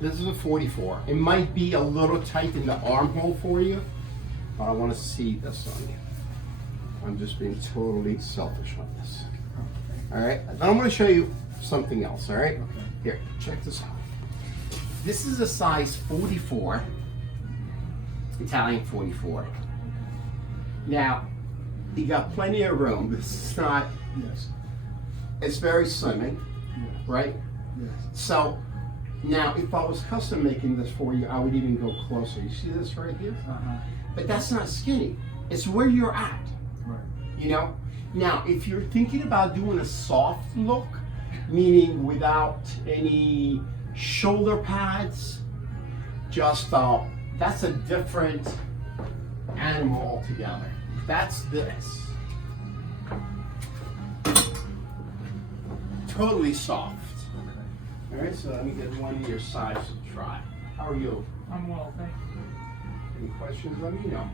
This is a 44. It might be a little tight in the armhole for you, but I want to see this on you. I'm just being totally selfish on this. All right, now I'm going to show you something else, all right? Okay. Here, check this out. This is a size 44, Italian 44. Now, you got plenty of room. This is not, Yes. it's very slimming, Yes. right? Yes. So, now if I was custom making this for you, I would even go closer. You see this right here? But that's not skinny. It's where you're at, Right. you know? Now, if you're thinking about doing a soft look, meaning without any shoulder pads, just that's a different animal altogether. That's this. Totally soft. All right, so let me get one of your sides to try. How are you? I'm well, thank you. Any questions? Let me know.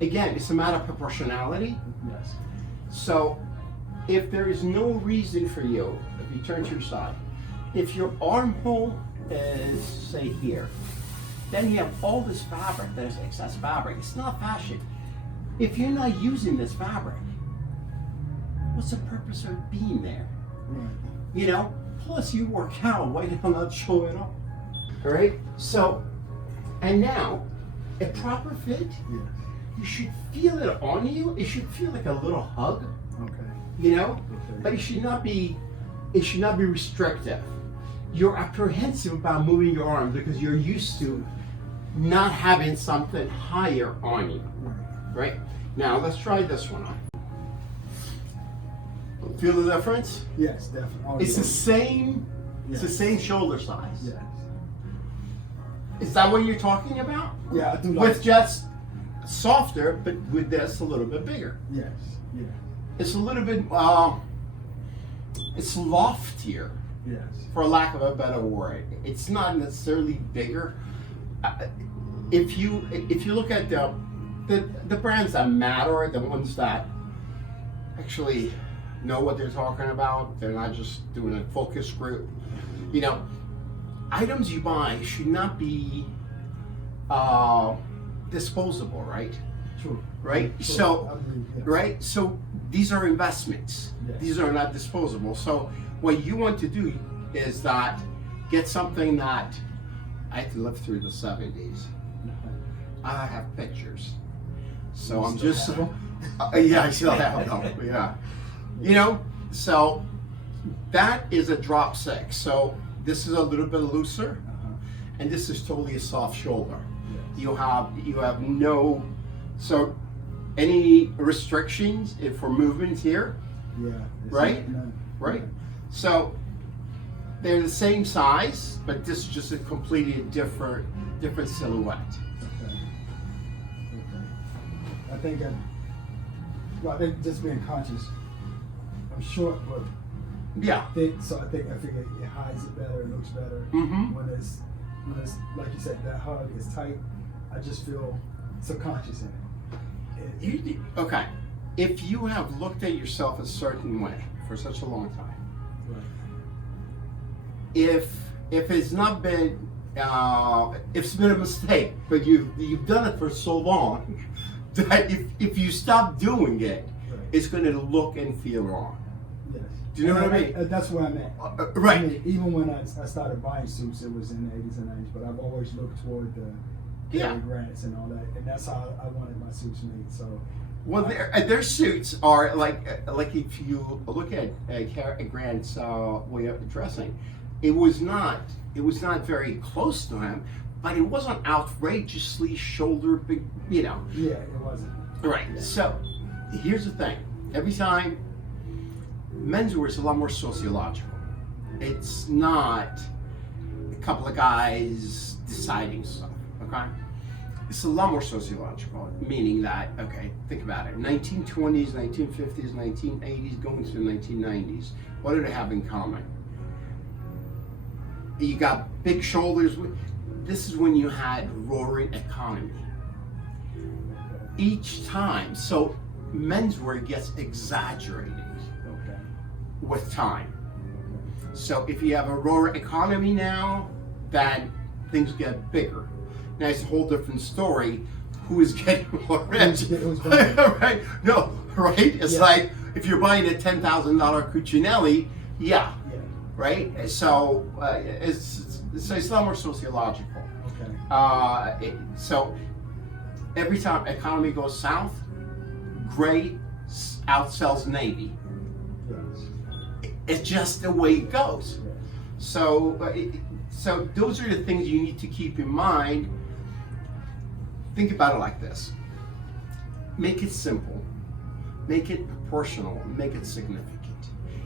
Again, it's a matter of proportionality. Yes. So, if there is no reason for you, if you turn to your side, if your armhole is, say, here, then you have all this fabric, there's excess fabric. It's not fashion. If you're not using this fabric, what's the purpose of being there? Right. You know? Plus, you work out, why the hell not show it off? All right? So, and now, a proper fit, Yes. you should feel it on you. It should feel like a little hug, Okay. you know? Okay. But it should not be restrictive. You're apprehensive about moving your arms because you're used to not having something higher on you, Right. right? Now let's try this one on. Feel the difference? Yes, definitely. Oh, It's the yes. same. It's the Yes. same shoulder size. Yes. Is that what you're talking about? Yeah, I do like. With just softer, but with this a little bit bigger. Yes. Yeah. It's a little bit. It's loftier, Yes. for lack of a better word. It's not necessarily bigger. If you look at the brands that matter, the ones that actually know what they're talking about, they're not just doing a focus group. You know, items you buy should not be disposable, right? True. Right? True. So, I agree, yes. right? So these are investments. Yes. These are not disposable. So what you want to do is that get something that I had to live through the 70s. I have pictures. So You I'm still just have them? yeah, I still have them. Yeah. You know, so that is a drop 6. So this is a little bit looser, and this is totally a soft shoulder. Yes. You have no, so any restrictions for movement here, Yeah. It's Right? none. right? So they're the same size, but this is just a completely different silhouette. Okay. Okay. I think just being conscious. I'm short, but Yeah. I figure it hides it better, it looks better. Mm-hmm. When it's like you said, that hug is tight. I just feel subconscious in it. Okay. If you have looked at yourself a certain way for such a long time, Right. if it's not been if it's been a mistake, but you've done it for so long that if you stop doing it, Right. it's going to look and feel wrong. Yes. Do you know what I mean? That's where I'm at. Right. I mean, even when I started buying suits, it was in the 80s and 90s, but I've always looked toward the Yeah. Cary Grants and all that, and that's how I wanted my suits made. So, Well, their suits are like if you look at Cary Grant's way of dressing, it was not very close to him, but it wasn't outrageously shoulder big, you know. yeah, it wasn't. Right. So here's the thing: every time menswear is a lot more sociological. It's not a couple of guys deciding stuff. Okay. It's a lot more sociological, meaning that, okay, think about it. 1920s, 1950s, 1980s, going to the 1990s. What do they have in common? You got big shoulders. This is when you had roaring economy. Each time, so menswear gets exaggerated Okay. with time. So if you have a lower economy now, then things get bigger. Now it's a whole different story. Who is getting more rich? Right? No, right? It's like if you're buying a $10,000 Cucinelli, yeah, right? So it's a lot more sociological. Okay. So every time economy goes south, gray outsells navy. Yes. It's just the way it goes. Yes. So those are the things you need to keep in mind. Think about it like this. Make it simple. Make it proportional. Make it significant.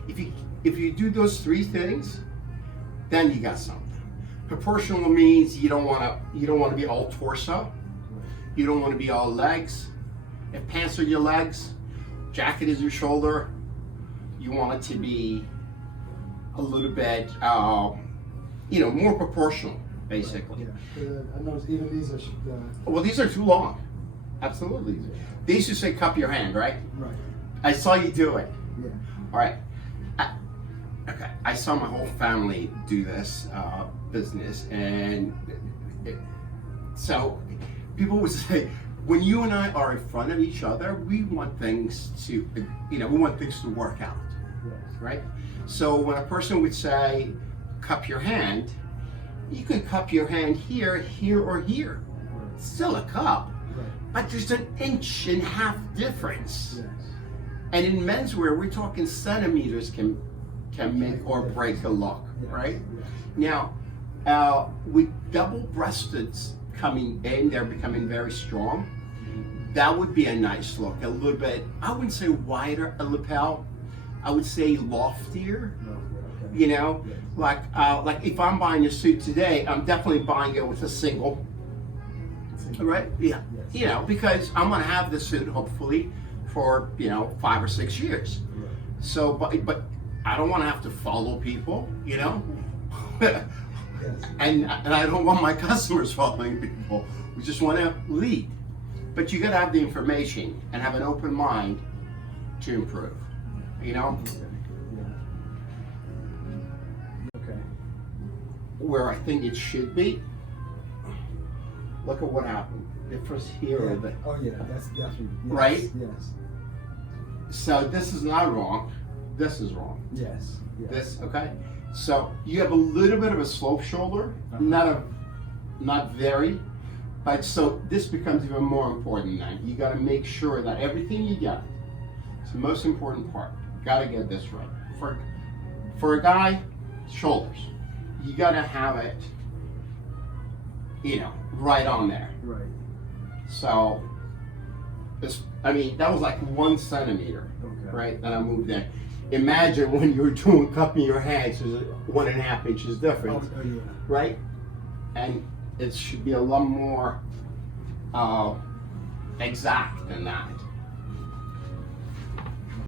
If you do those three things, then you got something. Proportional means you don't want to be all torso. You don't want to be all legs. If pants are your legs, jacket is your shoulder. You want it to be a little bit, more proportional, basically. Yeah. I noticed even these are. Well, these are too long. Absolutely. They used to say cup your hand, right? Right. I saw you do it. Yeah. All right. Okay. I saw my whole family do this business, and so people would say, when you and I are in front of each other, we want things to, work out, Yes. right? So when a person would say, cup your hand, you can cup your hand here, here, or here. It's still a cup, Right. but there's an inch and a half difference. Yes. And in menswear, we're talking centimeters can make or break a look, Yes. right? Yes. Now, with double-breasted coming in, they're becoming very strong. That would be a nice look. A little bit, I wouldn't say wider a lapel. I would say loftier. No, okay. You know, Yes. like if I'm buying a suit today, I'm definitely buying it with a single. Right? Yeah. Yes. You know, because I'm gonna have this suit hopefully for 5 or 6 years. Right. So, but I don't want to have to follow people, Yes. and I don't want my customers following people. We just want to lead. But you got to have the information and have an open mind to improve. Okay. Yeah. Okay. Where I think it should be. Look at what happened. The first hero. Yeah. Oh yeah, that's definitely. Yes. Right? Yes. So this is not wrong. This is wrong. Yes. Yes. This, okay? So you have a little bit of a slope shoulder, not very, but so this becomes even more important now. You gotta make sure that everything you get, it's the most important part. You gotta get this right. For a guy, shoulders, you gotta have it, right on there. Right. So, that was like 1 centimeter. Okay. Right, that I moved in. Imagine when you're doing cupping your hands, there's 1.5 inches difference, Oh yeah. right? And it should be a lot more exact than that.